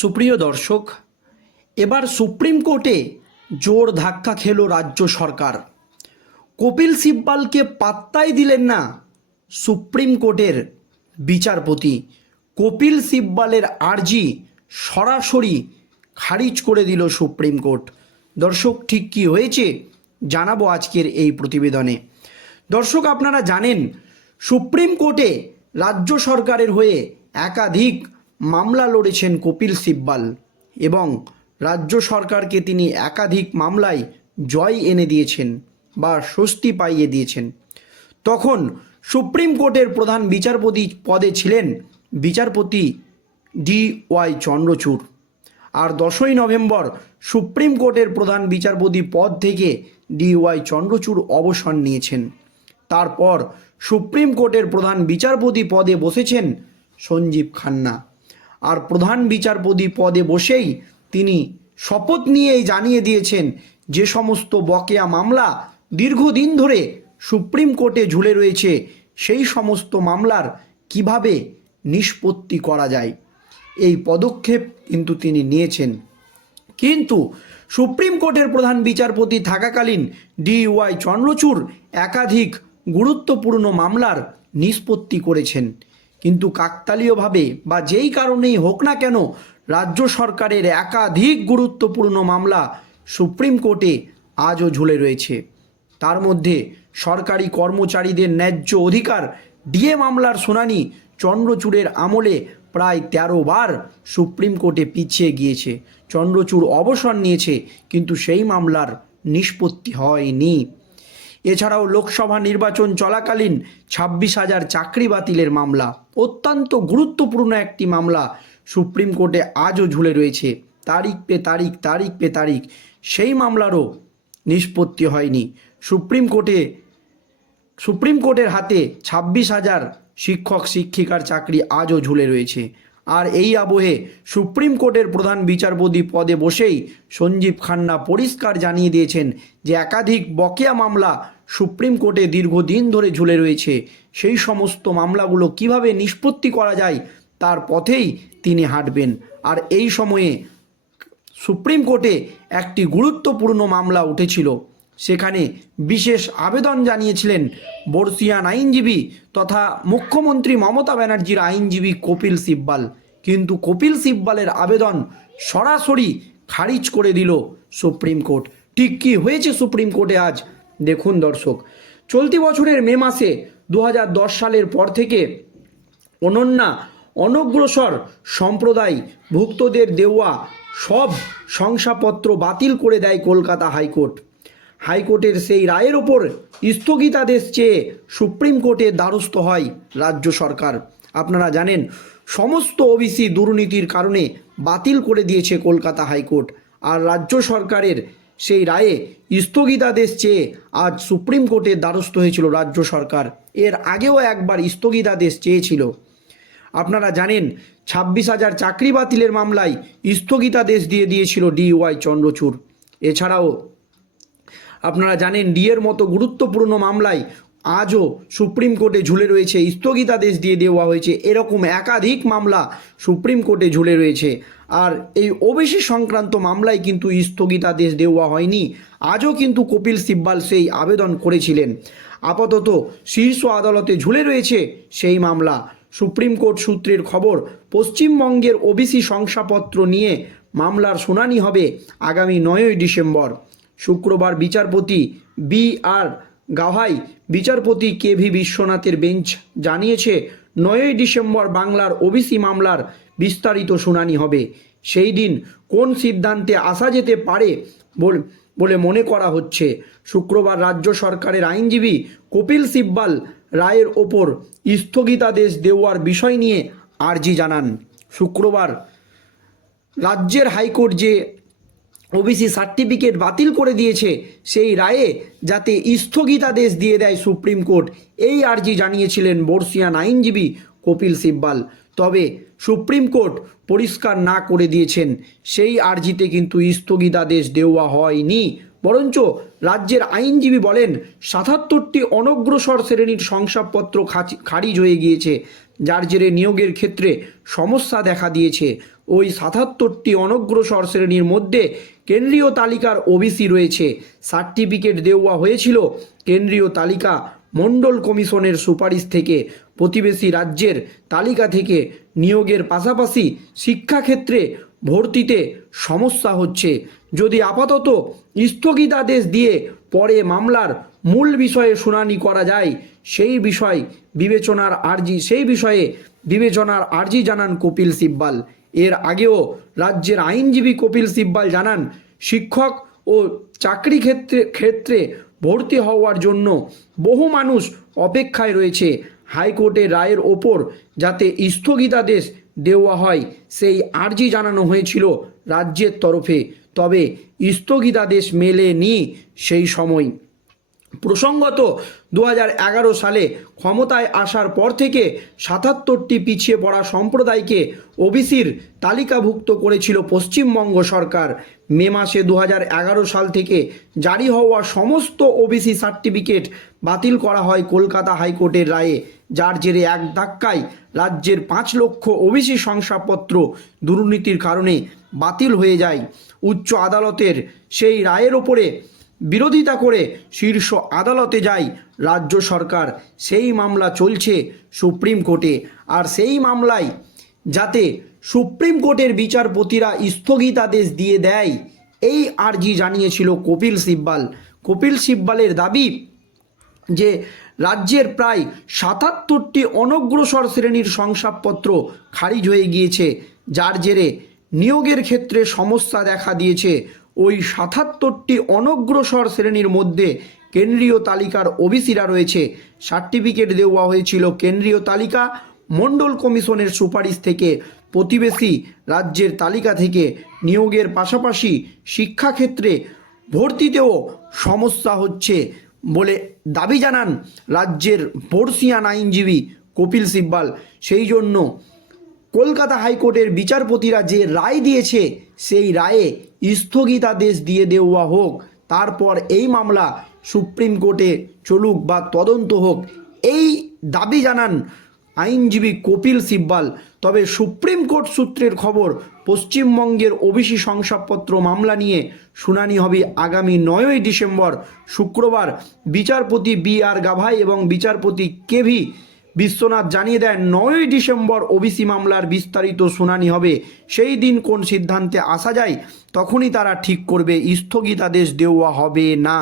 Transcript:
সুপ্রিয় দর্শক, এবার সুপ্রিম কোর্টে জোর ধাক্কা খেল রাজ্য সরকার। কপিল সিব্বালকে পাত্তাই দিলেন না সুপ্রিম কোর্টের বিচারপতি। কপিল সিব্বালের আর্জি সরাসরি খারিজ করে দিল সুপ্রিম কোর্ট। দর্শক, ঠিক কী হয়েছে জানাব আজকের এই প্রতিবেদনে। দর্শক, আপনারা জানেন, সুপ্রিম কোর্টে রাজ্য সরকারের হয়ে একাধিক মামলা লড়েছেন কপিল সিব্বাল এবং রাজ্য সরকারকে তিনি একাধিক মামলায় জয় এনে দিয়েছেন বা স্বস্তি পাইয়ে দিয়েছেন। তখন সুপ্রিম কোর্টের প্রধান বিচারপতি পদে ছিলেন বিচারপতি ডি ওয়াই চন্দ্রচূড়। আর দশই নভেম্বর সুপ্রিম কোর্টের প্রধান বিচারপতি পদ থেকে ডি ওয়াই চন্দ্রচূড় অবসর নিয়েছেন। তারপর সুপ্রিম কোর্টের প্রধান বিচারপতি পদে বসেছেন সঞ্জীব খান্না। আর প্রধান বিচারপতি পদে বসেই তিনি শপথ নিয়েই জানিয়ে দিয়েছেন যে সমস্ত বকেয়া মামলা দীর্ঘদিন ধরে সুপ্রিম কোর্টে ঝুলে রয়েছে, সেই সমস্ত মামলার কীভাবে নিষ্পত্তি করা যায়? এই পদক্ষেপ কিন্তু তিনি নিয়েছেন। কিন্তু সুপ্রিম কোর্টের প্রধান বিচারপতি থাকাকালীন ডি ওয়াই চন্দ্রচূড় একাধিক গুরুত্বপূর্ণ মামলার নিষ্পত্তি করেছেন। কিন্তু কাকতালীয়ভাবে বা যেই কারণেই হোক না কেন রাজ্য সরকারের একাধিক গুরুত্বপূর্ণ মামলা সুপ্রিম কোর্টে আজও ঝুলে রয়েছে। তার মধ্যে সরকারি কর্মচারীদের ন্যায্য অধিকার ডিএ মামলার শুনানি চন্দ্রচূড়ের আমলে প্রায় তেরো বার সুপ্রিম কোর্টে পিছিয়ে গিয়েছে। চন্দ্রচূড় অবসর নিয়েছে, কিন্তু সেই মামলার নিষ্পত্তি হয়নি। এছাড়াও লোকসভা নির্বাচন চলাকালীন ছাব্বিশ হাজার চাকরি বাতিলের মামলা। অত্যন্ত গুরুত্বপূর্ণ একটি মামলা সুপ্রিম কোর্টে আজও ঝুলে রয়েছে। তারিখ পে তারিখ তারিখ পে তারিখ, সেই মামলারও নিষ্পত্তি হয়নি। সুপ্রিম কোর্টে, সুপ্রিম কোর্টের হাতে ছাব্বিশ হাজার শিক্ষক, শিক্ষিকার চাকরি আজও ঝুলে রয়েছে। আর এই আবহে সুপ্রিম কোর্টের প্রধান বিচারপতি পদে বসেই সঞ্জীব খান্না পরিষ্কার জানিয়ে দিয়েছেন যে একাধিক বকেয়া মামলা সুপ্রিম কোর্টে দীর্ঘদিন ধরে ঝুলে রয়েছে। সেই সমস্ত মামলাগুলো কীভাবে নিষ্পত্তি করা যায় তার পথেই তিনি হাঁটবেন। আর এই সময়ে সুপ্রিম কোর্টে একটি গুরুত্বপূর্ণ মামলা উঠেছিল। সেখানে বিশেষ আবেদন জানিয়েছিলেন বর্ষিয়ান আইনজীবী তথা মুখ্যমন্ত্রী মমতা ব্যানার্জির আইনজীবী কপিল সিব্বাল। কিন্তু কপিল সিব্বালের আবেদন সরাসরি খারিজ করে দিল সুপ্রিম কোর্ট। ঠিক কী হয়েছে সুপ্রিম কোর্টে আজ? দেখুন দর্শক, চলতি বছরের মে মাসে দু হাজার দশ সালের পর থেকে অনন্যা অনগ্রসর সম্প্রদায় ভুক্তদের দেওয়া সব শংসাপত্র বাতিল করে দেয় কলকাতা হাইকোর্ট। হাইকোর্টের সেই রায়ের ওপর স্থগিতাদেশ চেয়ে সুপ্রিম কোর্টের দ্বারস্থ হয় রাজ্য সরকার। আপনারা জানেন, সমস্ত ওবিসি দুর্নীতির কারণে বাতিল করে দিয়েছে কলকাতা হাইকোর্ট। আর রাজ্য সরকারের সেই রায়ে স্থগিতাদেশ চেয়ে আজ সুপ্রিম কোর্টের দ্বারস্থ হয়েছিল রাজ্য সরকার। এর আগেও একবার স্থগিতাদেশ চেয়েছিল। আপনারা জানেন, ছাব্বিশ হাজার চাকরি বাতিলের মামলায় স্থগিতাদেশ দিয়ে দিয়েছিল ডিওয়াই চন্দ্রচূড়। এছাড়াও আপনারা জানেন ডিএর মতো গুরুত্বপূর্ণ মামলায় আজও সুপ্রিম কোর্টে ঝুলে রয়েছে, স্থগিতাদেশ দিয়ে দেওয়া হয়েছে, এরকম একাধিক মামলা সুপ্রিম কোর্টে ঝুলে রয়েছে। আর এই ওবিসি সংক্রান্ত মামলায় কিন্তু স্থগিতাদেশ দেওয়া হয়নি, আজও কিন্তু কপিল সিব্বাল সেই আবেদন করেছিলেন। আপাতত শীর্ষ আদালতে ঝুলে রয়েছে সেই মামলা। সুপ্রিম কোর্ট সূত্রের খবর, পশ্চিমবঙ্গের ওবিসি শংসাপত্র নিয়ে মামলার শুনানি হবে আগামী নয়ই ডিসেম্বর। শুক্রবার বিচারপতি বি আর গাভাই বিচারপতি কে ভি বিশ্বনাথের বেঞ্চ জানিয়েছে, নয়ই ডিসেম্বর বাংলার ওবিসি মামলার বিস্তারিত শুনানি হবে। সেই দিন কোন সিদ্ধান্তে আসা যেতে পারে বল- বলে মনে করা হচ্ছে। শুক্রবার রাজ্য সরকারের আইনজীবী কপিল সিব্বাল রায়ের ওপর স্থগিতাদেশ দেওয়ার বিষয় নিয়ে আর্জি জানান। শুক্রবার রাজ্যের হাইকোর্ট যে ওবিসি সার্টিফিকেট বাতিল করে দিয়েছে সেই রায়ে, যাতে স্থগিতাদেশ দিয়ে দেয় সুপ্রিম কোর্ট। এই আর্জি জানিয়েছিলেন বর্ষিয়ান আইনজীবী কপিল সিব্বাল। তবে সুপ্রিম কোর্ট পরিষ্কার না করে দিয়েছেন। সেই আর্জিতে কিন্তু স্থগিতাদেশ দেওয়া হয়নি। বরঞ্চ রাজ্যের আইনজীবী বলেন, সাতাত্তরটি অনগ্রসর শ্রেণির শংসাপত্র খারিজ হয়ে গিয়েছে, যার জেরে নিয়োগের ক্ষেত্রে সমস্যা দেখা দিয়েছে। ওই সাতাত্তরটি অনগ্রসর শ্রেণির মধ্যে কেন্দ্রীয় তালিকার ওবিসি রয়েছে। সার্টিফিকেট দেওয়া হয়েছিল কেন্দ্রীয় তালিকা মণ্ডল কমিশনের সুপারিশ থেকে। প্রতিবেশী রাজ্যের তালিকা থেকে নিয়োগের পাশাপাশি শিক্ষাক্ষেত্রে ভর্তিতে সমস্যা হচ্ছে। যদি আপাতত স্থগিতাদেশ দিয়ে পরে মামলার মূল বিষয়ে শুনানি করা যায়, সেই বিষয় বিবেচনার আর্জি সেই বিষয়ে বিবেচনার আর্জি জানান কপিল সিব্বাল। এর আগেও রাজ্যের আইনজীবী কপিল সিব্বাল জানান, শিক্ষক ও চাকরি ক্ষেত্রে ক্ষেত্রে ভর্তি হওয়ার জন্য বহু মানুষ অপেক্ষায় রয়েছে হাইকোর্টের রায়ের ওপর যাতে স্থগিতাদেশ দেওয়া হয় সেই আর্জি জানানো হয়েছিল রাজ্যের তরফে। তবে স্থগিতাদেশ মেলেনি সেই সময়। প্রসঙ্গত দু হাজার এগারো সালে ক্ষমতায় আসার পর থেকে সাতাত্তরটি পিছিয়ে পড়া সম্প্রদায়কে ওবিসির তালিকাভুক্ত করেছিল পশ্চিমবঙ্গ সরকার। মে মাসে দু হাজার এগারো সাল থেকে জারি হওয়া সমস্ত ওবিসি সার্টিফিকেট বাতিল করা হয় কলকাতা হাইকোর্টের রায়ে, যার জেরে এক ধাক্কায় রাজ্যের পাঁচ লক্ষ ওবিসি শংসাপত্র দুর্নীতির কারণে বাতিল হয়ে যায়। উচ্চ আদালতের সেই রায়ের ওপরে বিরোধিতা করে শীর্ষ আদালতে যায় রাজ্য সরকার, সেই মামলা চলছে সুপ্রিম কোর্টে। আর সেই মামলায় যাতে সুপ্রিম কোর্টের বিচারপতিরা স্থগিতাদেশ দিয়ে দেয়, এই আর্জি জানিয়েছিল কপিল সিব্বাল। কপিল সিব্বালের দাবি যে রাজ্যের প্রায় সাতাত্তরটি অনগ্রসর শ্রেণির শংসাপত্র খারিজ হয়ে গিয়েছে, যার জেরে নিয়োগের ক্ষেত্রে সমস্যা দেখা দিয়েছে ওই সাতাত্তরটি অনগ্রসর শ্রেণির মধ্যে কেন্দ্রীয় তালিকার ওবিসিরা রয়েছে। সার্টিফিকেট দেওয়া হয়েছিল কেন্দ্রীয় তালিকা মণ্ডল কমিশনের সুপারিশ থেকে প্রতিবেশী রাজ্যের তালিকা থেকে নিয়োগের পাশাপাশি শিক্ষাক্ষেত্রে ভর্তিতেও সমস্যা হচ্ছে বলে দাবি জানান রাজ্যের বর্ষিয়ান আইনজীবী কপিল সিব্বাল। সেই জন্য কলকাতা হাইকোর্টের বিচারপতিরা যে রায় দিয়েছে, সেই রায়ে স্থগিতাদেশ দিয়ে দেওয়া হোক, তারপর এই মামলা সুপ্রিম কোর্টে চলুক বা তদন্ত হোক, এই দাবি জানান আইনজীবী কপিল সিব্বাল। তবে সুপ্রিম কোর্ট সূত্রের খবর, পশ্চিমবঙ্গের ওবিসি শংসাপত্র মামলা নিয়ে শুনানি হবে আগামী নয়ই ডিসেম্বর, শুক্রবার। বিচারপতি বি আর গাভাই এবং বিচারপতি কেভি বিশ্বনাথ জানিয়ে দেন, নয়ই ডিসেম্বর ওবিসি মামলার বিস্তারিত শুনানি হবে। সেই দিন কোন সিদ্ধান্তে আসা যায়, তখনই তারা ঠিক করবে, স্থগিতাদেশ দেওয়া হবে না।